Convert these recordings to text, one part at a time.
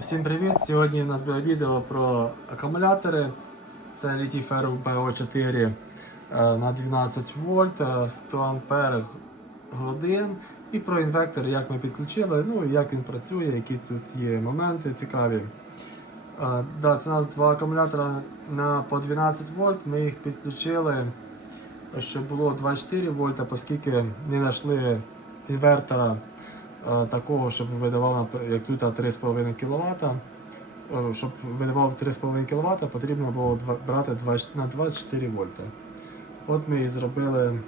Всім привіт! Сьогодні у нас буде відео про акумулятори. Це літій феррум PO4 е, на 12 вольт, е, 100 ампер годин. І про інвектор, як ми підключили, ну і як він працює, які тут є моменти цікаві. Е, Да, це у нас два акумулятора на по 12 вольт. Ми їх підключили, щоб було 24 вольта, оскільки не знайшли інвертора е, такого, щоб видавав як тут 3,5 кВт. Е, Щоб видавав 3,5 кВт, потрібно було брати 20 на 24 вольта. От ми і зробили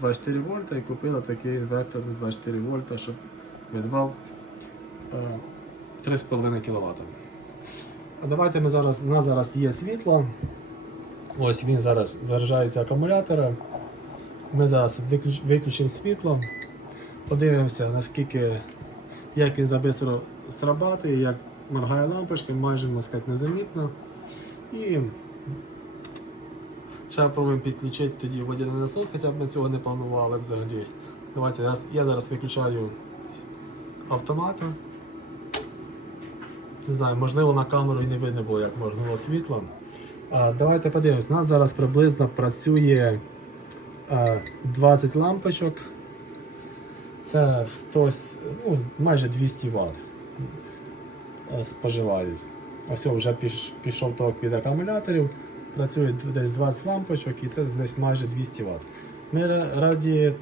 24 вольта і купили такий інвертор на 24 вольта, щоб видавав е, 3,5 кВт. А давайте ми зараз, у нас зараз є світло. Ось він зараз заряджається акумулятора. Ми зараз виключ, виключимо світло. Подивимося, наскільки як він забистро срабатує, як моргає лампочка, майже можна сказати, незамітно. І ще пробуємо підключити тоді водяний насос, хоча б ми цього не планували взагалі. Давайте я, я зараз виключаю автомата. Не знаю, можливо на камеру і не видно було, як моргнуло світло. А, давайте подивимось. У нас зараз приблизно працює а, 20 лампочок. Це 100, ну, майже 200 Вт споживають. Ось вже пішов ток від акумуляторів, працює десь 20 лампочок і це десь майже 200 Вт. Ми раді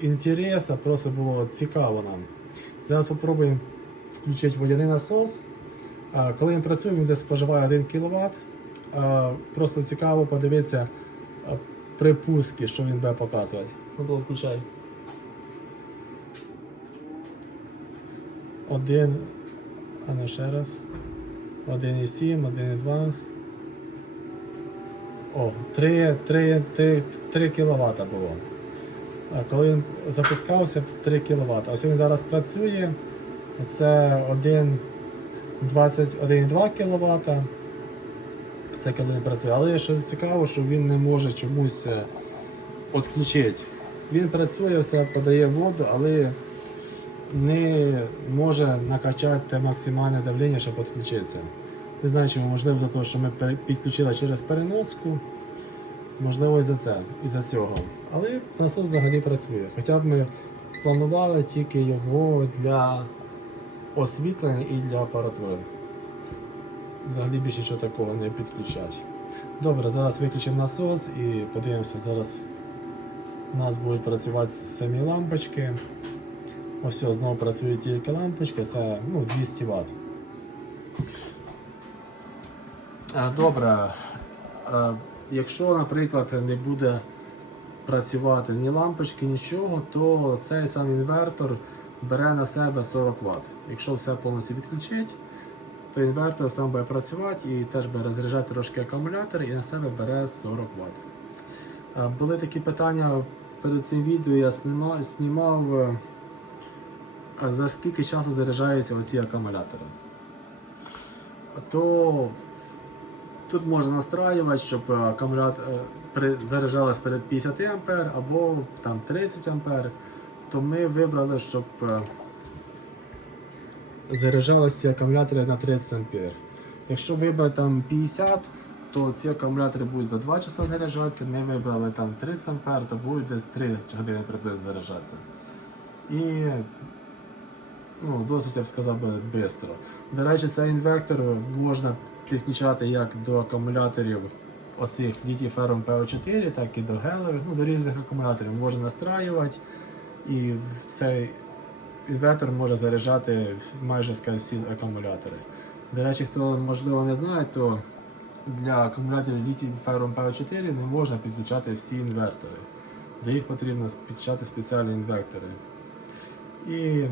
інтересу, просто було цікаво нам. Зараз спробуємо включити водяний насос. Коли він працює, він десь споживає 1 кВт. Просто цікаво подивитися а, при пуску, що він буде показувати. Ну, включай. Один. А ну ще раз. 1,7, 1,2. О, 3, 3, 3, 3 кВт було. Коли він запускався 3 кВт. Ось він зараз працює. Це 1, 21,2 кВт. Це коли він працює. Але що цікаво, що він не може чомусь е, відключити. Він працює, все подає воду, але не може накачати максимальне давлення, щоб відключитися. Не знаю, чому, можливо, за те, що ми підключили через переноску, можливо, і за це, і за цього. Але насос взагалі працює. Хоча б ми планували тільки його для освітлення і для апаратури. Взагалі більше нічого такого не підключать. Добре, зараз виключимо насос і подивимося, зараз у нас будуть працювати самі лампочки. Ось знову працює тільки лампочка, це ну, 200 Вт. Добре. Е, Якщо, наприклад, не буде працювати ні лампочки, нічого, то цей сам інвертор бере на себе 40 Вт. Якщо все повністю відключить, то інвертор сам буде працювати і теж буде розряджати трошки акумулятор і на себе бере 40 Вт. Е, Були такі питання перед цим відео, я знімав, е, за скільки часу заряджаються оці акумулятори. То тут можна настраювати, щоб е, акумулятор е, перед 50 А або там 30 А. То ми вибрали, щоб е, заряджалися ці акумулятори на 30 А. Якщо вибрати там 50, то ці акумулятори будуть за 2 часа заряджатися. Ми вибрали там 30 А, то будуть десь 3 години приблизно заряджатися. І ну, досить, я б сказав, швидко. До речі, цей інвектор можна підключати як до акумуляторів оцих літій феррум PO4, так і до гелевих, ну, до різних акумуляторів можна настраювати. І цей інвертор може заряджати майже скажімо, всі акумулятори. До речі, хто можливо не знає, то для акумуляторів літій феррум PO4 не можна підключати всі інвертори. Для їх потрібно підключати спеціальні інвектори. І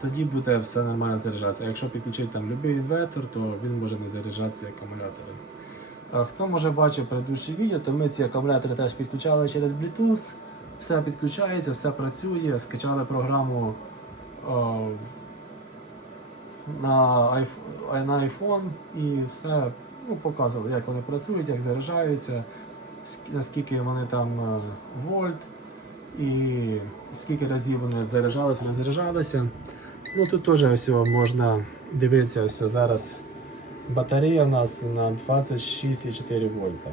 тоді буде все нормально заряджатися. Якщо підключити там будь-який інвертор, то він може не заряджатися акумулятори. Хто може бачив предыдущі відео, то ми ці акумулятори теж підключали через Bluetooth. Все підключається, все працює, скачали програму о, на iPhone і все ну, показували, як вони працюють, як заряджаються, наскільки вони там е, вольт і скільки разів вони заряджалися, розряджалися. Ну тут теж ось можна Дивіться, ось зараз батарея у нас на 26,4 вольта.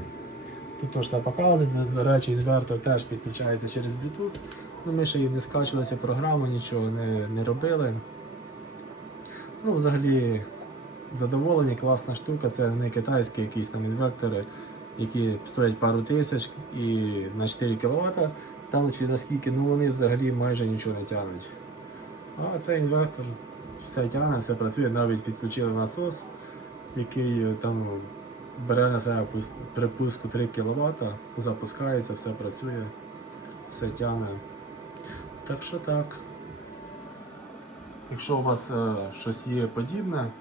Тут теж все показується, до речі, інвертор теж підключається через Bluetooth. Ну, ми ще її не скачували цю програму, нічого не, не робили. Ну, взагалі, задоволені, класна штука, це не китайські якісь там інвертори, які стоять пару тисяч і на 4 кВт. Там чи наскільки, ну вони взагалі майже нічого не тягнуть. А цей інвертор все тягне, все працює, навіть підключили насос, який е, там бере на себе пус- при пуску 3 кВт, запускається, все працює, все тягне. Так що так. Якщо у вас е, щось є подібне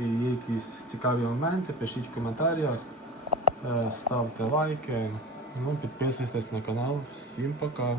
і є якісь цікаві моменти, пишіть в коментарях, е, ставте лайки, ну, підписуйтесь на канал. Всім пока!